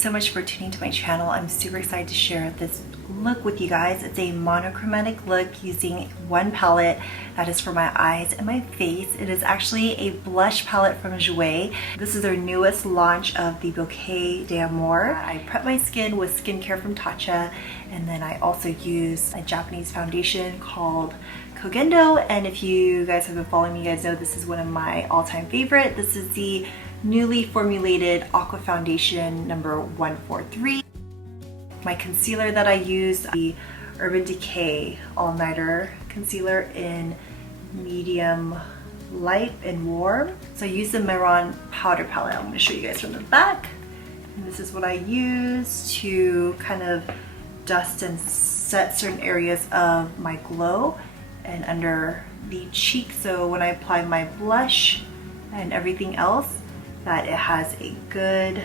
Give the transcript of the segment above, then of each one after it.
so much for tuning to my channel. I'm super excited to share this look with you guys. It's a monochromatic look using one palette that is for my eyes and my face. It is actually a blush palette from Jouer. This is their newest launch of the Bouquet d'Amour. I prep my skin with skincare from TATCHA, and then I also use a Japanese foundation called Chikuhodo, and if you guys have been following me, you guys know this is one of my all-time favorite. This is the newly formulated Aqua foundation number 143. My concealer that I use, the Urban Decay All Nighter concealer in medium light and warm. So I use the Mehron powder palette. I'm going to show you guys from the back. And this is what I use to kind of dust and set certain areas of my glow and under the cheek. So when I apply my blush and everything else, that it has a good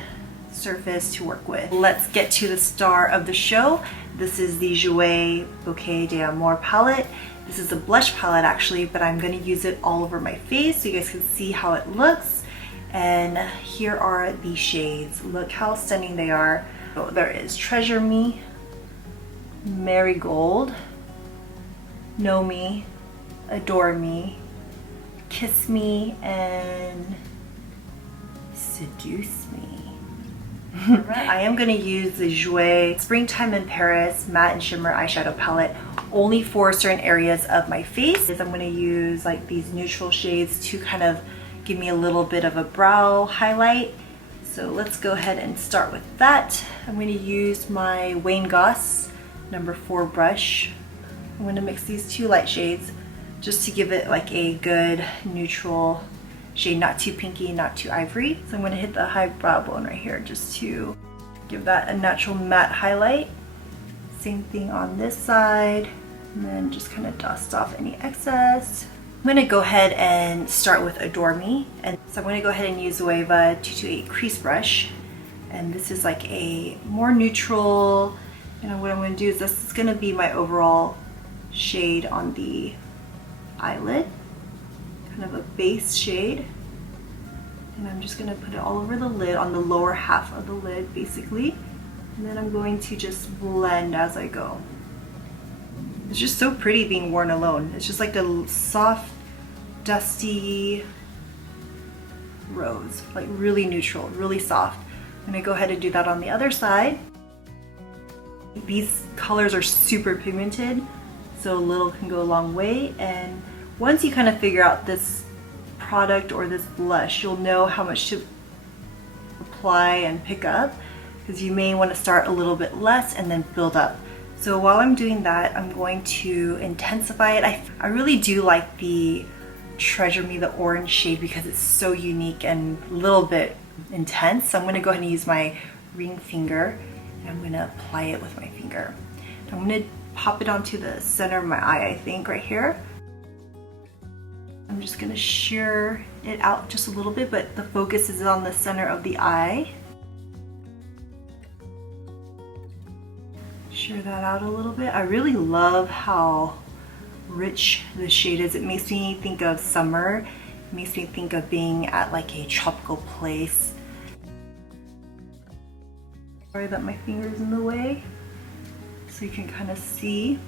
surface to work with. Let's get to the star of the show. This is the Jouer Bouquet d'Amour palette. This is a blush palette actually, but I'm going to use it all over my face so you guys can see how it looks. And here are the shades. Look how stunning they are. So there is Treasure Me, Marigold, Know Me, Adore Me, Kiss Me, and Seduce Me. I am going to use the Jouer Springtime in Paris Matte and Shimmer Eyeshadow Palette only for certain areas of my face. I'm going to use like these neutral shades to kind of give me a little bit of a brow highlight. So let's go ahead and start with that. I'm going to use my Wayne Goss number 4 brush. I'm going to mix these two light shades just to give it like a good neutral shade, not too pinky, not too ivory. So I'm going to hit the high brow bone right here just to give that a natural matte highlight. Same thing on this side, and then just kind of dust off any excess. I'm going to go ahead and start with Adore Me, and so I'm going to go ahead and use the Weva 228 crease brush, and this is like a more neutral, and what I'm going to do is this is going to be my overall shade on the eyelid. Kind of a base shade, and I'm just going to put it all over the lid, on the lower half of the lid basically, and then I'm going to just blend as I go. It's just so pretty being worn alone. It's just like a soft dusty rose, like really neutral, really soft. I'm going to go ahead and do that on the other side. These colors are super pigmented, so little can go a long way, and once you kind of figure out this product or this blush, you'll know how much to apply and pick up, because you may want to start a little bit less and then build up. So while I'm doing that, I'm going to intensify it. I really do like the Treasure Me, the orange shade, because it's so unique and a little bit intense. So I'm going to go ahead and use my ring finger, and I'm going to apply it with my finger. I'm going to pop it onto the center of my eye, I think, right here. I'm just going to sheer it out just a little bit, but the focus is on the center of the eye. Sheer that out a little bit. I really love how rich the shade is. It makes me think of summer. It makes me think of being at like a tropical place. Sorry that my finger's in the way, so you can kind of see.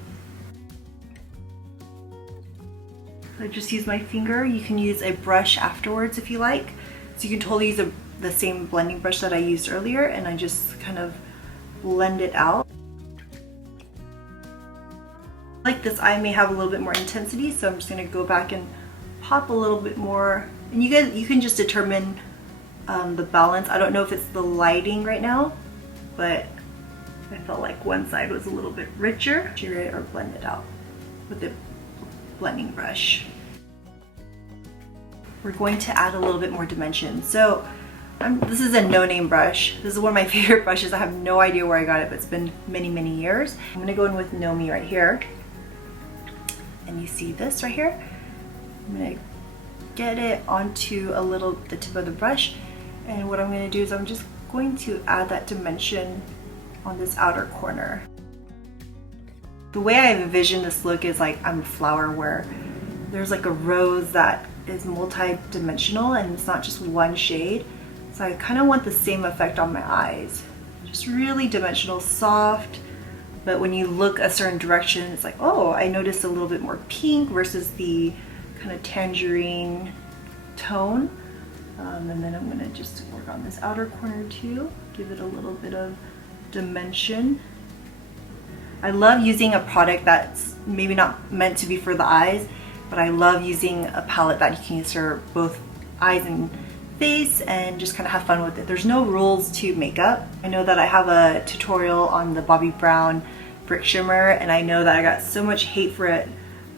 I just use my finger. You can use a brush afterwards if you like. So you can totally use the same blending brush that I used earlier, and I just kind of blend it out. Like this eye may have a little bit more intensity, so I'm just going to go back and pop a little bit more. And you can just determine the balance. I don't know if it's the lighting right now, but I felt like one side was a little bit richer. Sheer it or blend it out with the blending brush. We're going to add a little bit more dimension. So this is a no-name brush. This is one of my favorite brushes. I have no idea where I got it, but it's been many, many years. I'm going to go in with Know Me right here. And you see this right here? I'm going to get it onto the tip of the brush. And what I'm going to do is I'm just going to add that dimension on this outer corner. The way I envision this look is like I'm a flower where there's like a rose that is multi-dimensional and it's not just one shade. So I kind of want the same effect on my eyes. Just really dimensional, soft. But when you look a certain direction, it's like, oh, I noticed a little bit more pink versus the kind of tangerine tone. And then I'm gonna just work on this outer corner too, give it a little bit of dimension. I love using a product that's maybe not meant to be for the eyes, but I love using a palette that you can use for both eyes and face and just kind of have fun with it. There's no rules to makeup. I know that I have a tutorial on the Bobbi Brown Brick Shimmer, and I know that I got so much hate for it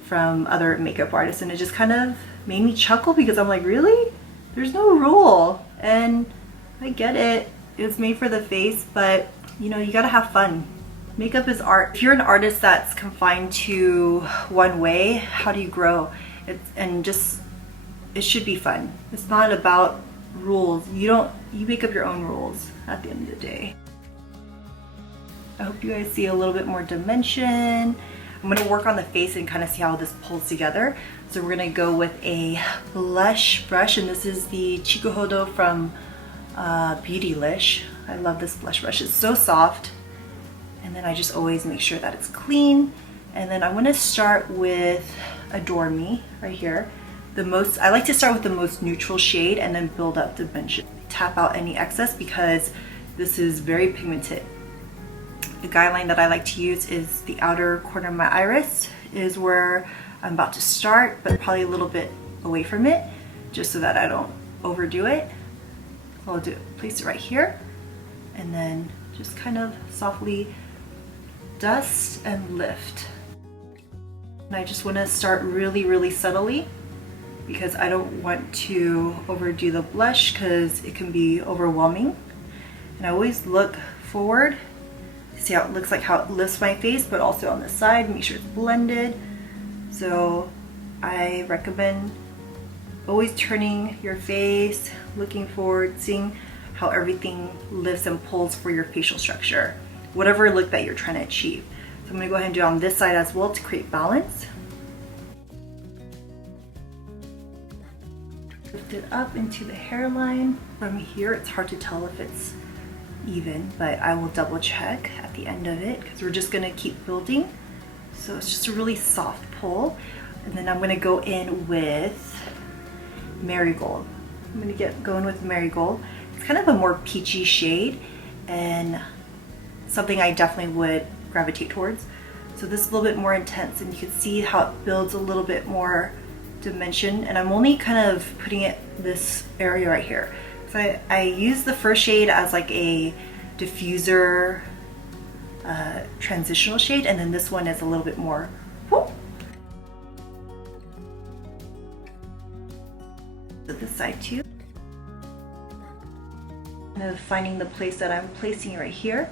from other makeup artists, and it just kind of made me chuckle because I'm like, really? There's no rule. And I get it. It's made for the face, but you know, you gotta have fun. Makeup is art. If you're an artist that's confined to one way, how do you grow? It should be fun. It's not about rules. You make up your own rules at the end of the day. I hope you guys see a little bit more dimension. I'm gonna work on the face and kind of see how this pulls together. So we're gonna go with a blush brush, and this is the Chikuhodo from Beautylish. I love this blush brush. It's so soft. And then I just always make sure that it's clean. And then I'm gonna start with Adore Me right here. I like to start with the most neutral shade and then build up dimension. Tap out any excess because this is very pigmented. The guideline that I like to use is the outer corner of my iris is where I'm about to start, but probably a little bit away from it, just so that I don't overdo it. So I'll place it right here, and then just kind of softly dust and lift. And I just want to start really, really subtly because I don't want to overdo the blush because it can be overwhelming. And I always look forward to see how it looks, like how it lifts my face, but also on the side, make sure it's blended. So I recommend always turning your face, looking forward, seeing how everything lifts and pulls for your facial structure, whatever look that you're trying to achieve. So I'm gonna go ahead and do it on this side as well to create balance. Lift it up into the hairline. From here, it's hard to tell if it's even, but I will double check at the end of it because we're just gonna keep building. So it's just a really soft pull. And then I'm gonna go in with Marigold. I'm gonna get going with Marigold. It's kind of a more peachy shade and something I definitely would gravitate towards. So this is a little bit more intense, and you can see how it builds a little bit more dimension. And I'm only kind of putting it this area right here. So I use the first shade as like a diffuser transitional shade, and then this one is a little bit more whoop. So this side too. And finding the place that I'm placing right here.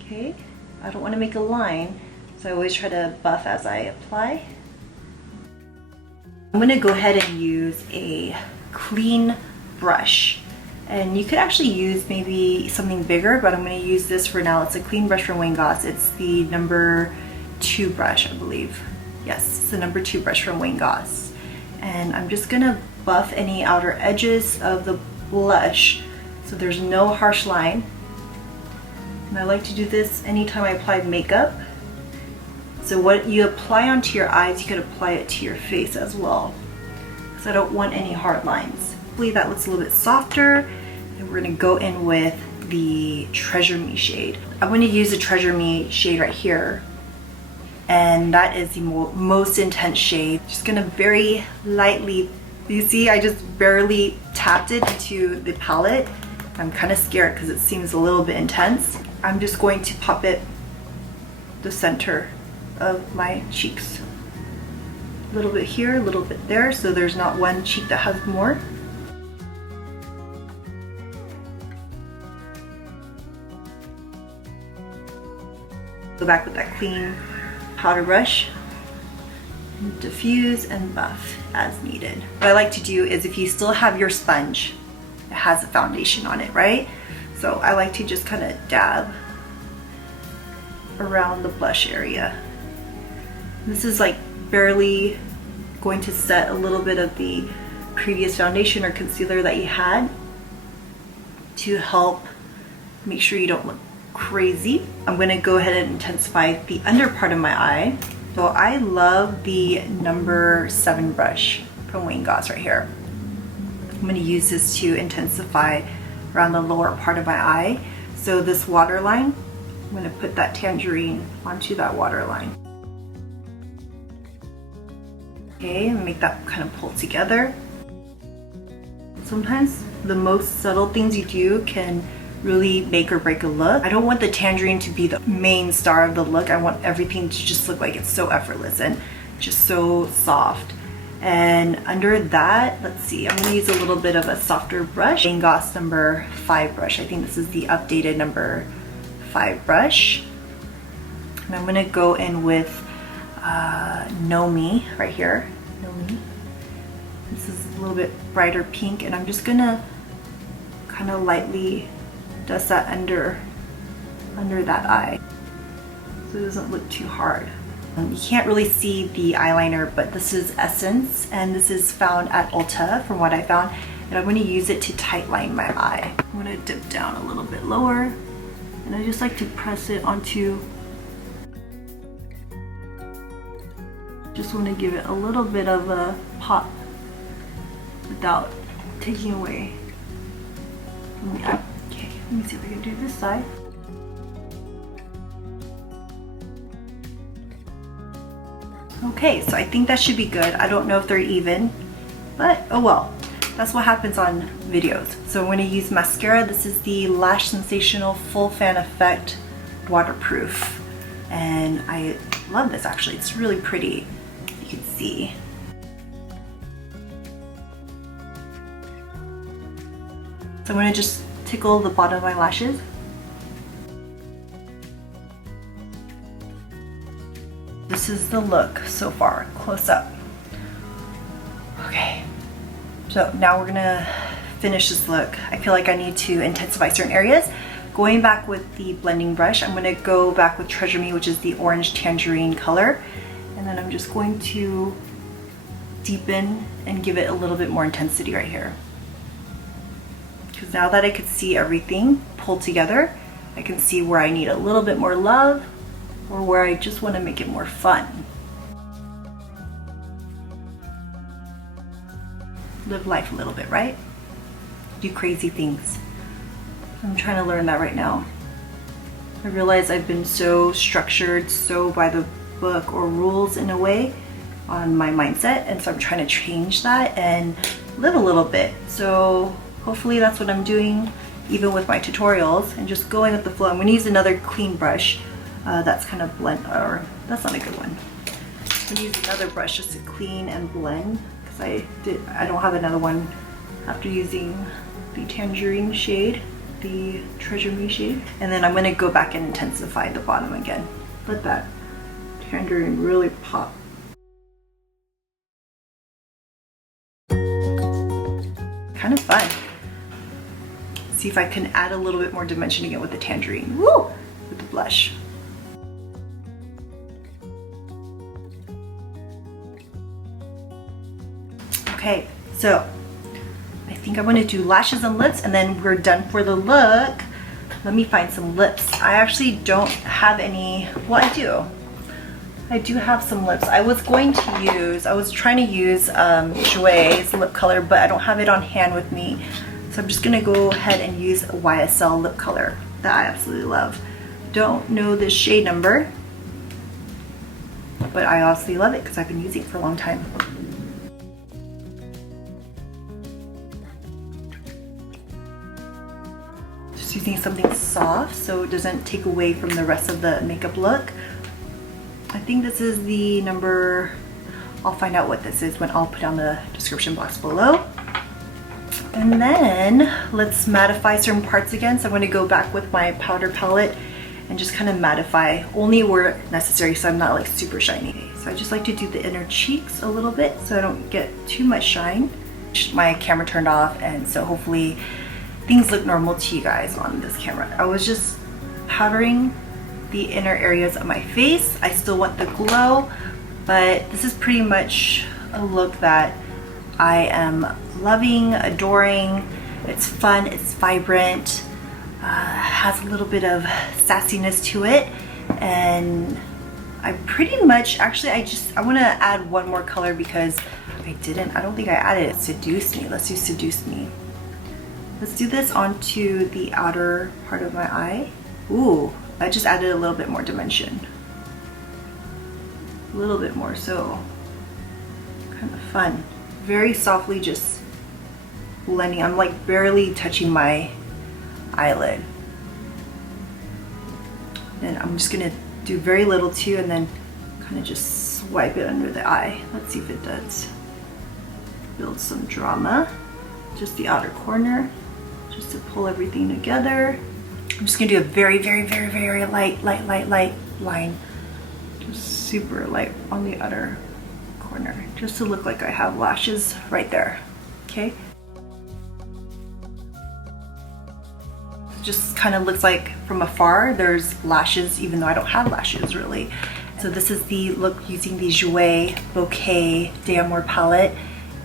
Okay, I don't want to make a line, so I always try to buff as I apply. I'm going to go ahead and use a clean brush, and you could actually use maybe something bigger, but I'm going to use this for now. It's a clean brush from Goss. It's the number 2 brush, I believe. Yes, it's the number 2 brush from Goss. And I'm just going to buff any outer edges of the blush so there's no harsh line. And I like to do this anytime I apply makeup. So what you apply onto your eyes, you could apply it to your face as well, because I don't want any hard lines. Hopefully that looks a little bit softer. And we're gonna go in with the Treasure Me shade. I'm gonna use the Treasure Me shade right here. And that is the most intense shade. Just gonna very lightly, you see I just barely tapped it into the palette. I'm kind of scared because it seems a little bit intense. I'm just going to pop it the center of my cheeks. A little bit here, a little bit there, so there's not one cheek that has more. Go back with that clean powder brush, diffuse and buff as needed. What I like to do is, if you still have your sponge, it has a foundation on it, right? So I like to just kind of dab around the blush area. This is like barely going to set a little bit of the previous foundation or concealer that you had to help make sure you don't look crazy. I'm gonna go ahead and intensify the under part of my eye. So I love the number 7 brush from Wayne Goss right here. I'm gonna use this to intensify around the lower part of my eye. So this waterline, I'm gonna put that tangerine onto that waterline. Okay, and make that kind of pull together. Sometimes the most subtle things you do can really make or break a look. I don't want the tangerine to be the main star of the look. I want everything to just look like it's so effortless and just so soft. And under that, let's see, I'm gonna use a little bit of a softer brush. Wayne Goss number 5 brush. I think this is the updated number 5 brush. And I'm gonna go in with Know Me right here. Know Me. This is a little bit brighter pink, and I'm just gonna kind of lightly dust that under that eye so it doesn't look too hard. You can't really see the eyeliner, but this is Essence, and this is found at Ulta from what I found, and I'm going to use it to tightline my eye. I'm going to dip down a little bit lower, and I just like to press it onto, just want to give it a little bit of a pop without taking away from the eye. Okay, let me see if I can do this side. Okay, so I think that should be good. I don't know if they're even, but oh well. That's what happens on videos. So I'm going to use mascara. This is the Lash Sensational Full Fan Effect Waterproof. And I love this actually. It's really pretty. You can see. So I'm going to just tickle the bottom of my lashes. This is the look so far, close up. Okay, so now we're gonna finish this look. I feel like I need to intensify certain areas. Going back with the blending brush, I'm gonna go back with Treasure Me, which is the orange tangerine color. And then I'm just going to deepen and give it a little bit more intensity right here. Because now that I could see everything pulled together, I can see where I need a little bit more love, or where I just want to make it more fun. Live life a little bit, right? Do crazy things. I'm trying to learn that right now. I realize I've been so structured, so by the book or rules in a way on my mindset, and so I'm trying to change that and live a little bit. So hopefully that's what I'm doing even with my tutorials, and just going with the flow. I'm going to use another clean brush. That's kind of blend, or that's not a good one. I'm gonna use another brush just to clean and blend, because I don't have another one after using the tangerine shade, the Treasure Me shade. And then I'm gonna go back and intensify the bottom again. Let that tangerine really pop. Kind of fun. See if I can add a little bit more dimension again with the tangerine. Woo! With the blush. Okay, so I think I'm gonna do lashes and lips, and then we're done for the look. Let me find some lips. I actually don't have any. Well, I do have some lips. I was trying to use Jouer's lip color, but I don't have it on hand with me. So I'm just gonna go ahead and use a YSL lip color that I absolutely love. Don't know the shade number, but I obviously love it because I've been using it for a long time. Just using something soft so it doesn't take away from the rest of the makeup look. I think this is the number, I'll find out what this is when I'll put down the description box below. And then let's mattify certain parts again. So I'm going to go back with my powder palette and just kind of mattify only where necessary, so I'm not like super shiny. So I just like to do the inner cheeks a little bit so I don't get too much shine. My camera turned off, and so hopefully things look normal to you guys on this camera. I was just powdering the inner areas of my face. I still want the glow, but this is pretty much a look that I am loving, adoring. It's fun, it's vibrant. has a little bit of sassiness to it, and I pretty much, actually I want to add one more color because I don't think I added it. Seduce Me. Let's do Seduce Me. Let's do this onto the outer part of my eye. Ooh, I just added a little bit more dimension. A little bit more, so kind of fun. Very softly just blending. I'm like barely touching my eyelid. Then I'm just gonna do very little too, and then kind of just swipe it under the eye. Let's see if it does. Build some drama. Just the outer corner, just to pull everything together. I'm just gonna do a very, very, very, very light line. Just super light on the outer corner, just to look like I have lashes right there, okay? Just kind of looks like from afar there's lashes, even though I don't have lashes really. So this is the look using the Jouer Bouquet D'Amour palette,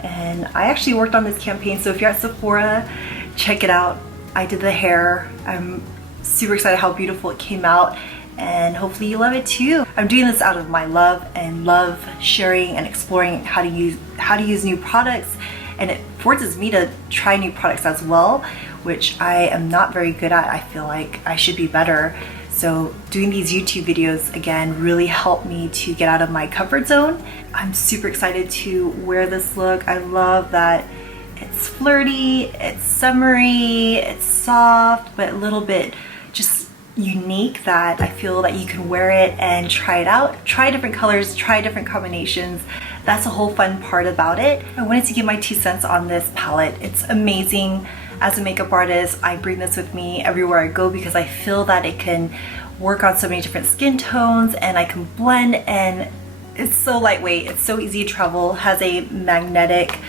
and I actually worked on this campaign, so if you're at Sephora, check it out. I did the hair. I'm super excited how beautiful it came out, and hopefully you love it too. I'm doing this out of my love and love sharing and exploring how to use new products, and it forces me to try new products as well, which I am not very good at. I feel like I should be better. So doing these YouTube videos again really helped me to get out of my comfort zone. I'm super excited to wear this look. I love that it's flirty, it's summery, it's soft, but a little bit just unique, that I feel that you can wear it and try it out. Try different colors, try different combinations. That's the whole fun part about it. I wanted to give my 2 cents on this palette. It's amazing. As a makeup artist, I bring this with me everywhere I go because I feel that it can work on so many different skin tones, and I can blend, and it's so lightweight. It's so easy to travel. Has a magnetic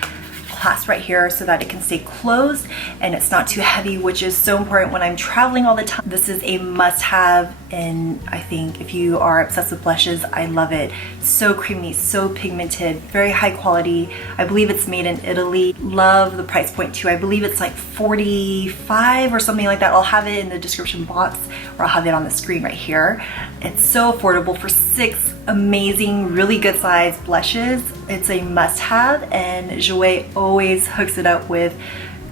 clasp right here so that it can stay closed and it's not too heavy, which is so important when I'm traveling all the time. This is a must-have, and I think if you are obsessed with blushes, I love it. So creamy, so pigmented, very high quality. I believe it's made in Italy. Love the price point too. I believe it's like $45 or something like that. I'll have it in the description box, or I'll have it on the screen right here. It's so affordable for 6 amazing, really good size blushes. It's a must-have, and Jouer always hooks it up with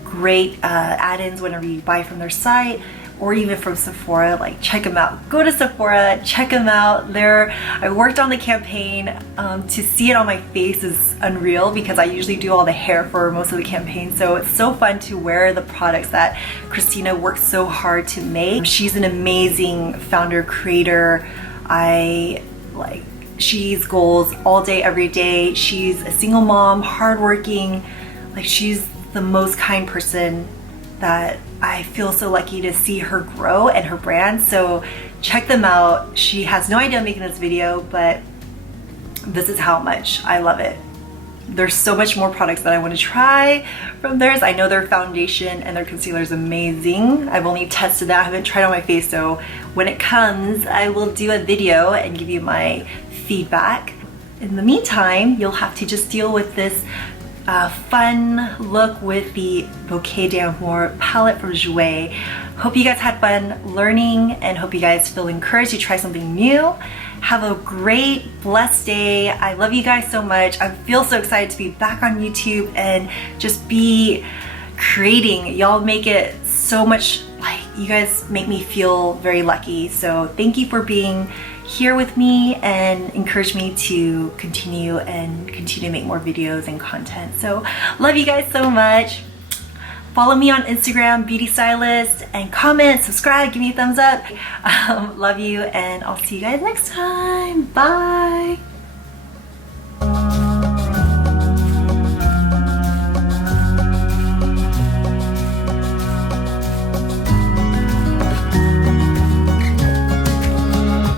great add-ins whenever you buy from their site or even from Sephora. Like, check them out. Go to Sephora, check them out. I worked on the campaign. To see it on my face is unreal because I usually do all the hair for most of the campaign, so it's so fun to wear the products that Christina worked so hard to make. She's an amazing founder, creator. She's goals all day, every day. She's a single mom, hardworking. Like, she's the most kind person that I feel so lucky to see her grow and her brand. So check them out. She has no idea I'm making this video, but this is how much I love it. There's so much more products that I want to try from theirs. I know their foundation and their concealer is amazing. I've only tested that. I haven't tried it on my face, so when it comes, I will do a video and give you my feedback. In the meantime, you'll have to just deal with this fun look with the Bouquet d'Amour palette from Jouer. Hope you guys had fun learning, and hope you guys feel encouraged to try something new. Have a great, blessed day. I love you guys so much. I feel so excited to be back on YouTube and just be creating. Y'all make it so much, like, you guys make me feel very lucky. So thank you for being here with me and encourage me to continue to make more videos and content. So love you guys so much. Follow me on Instagram, Beauty Stylist, and comment, subscribe, give me a thumbs up. Love you, and I'll see you guys next time. Bye.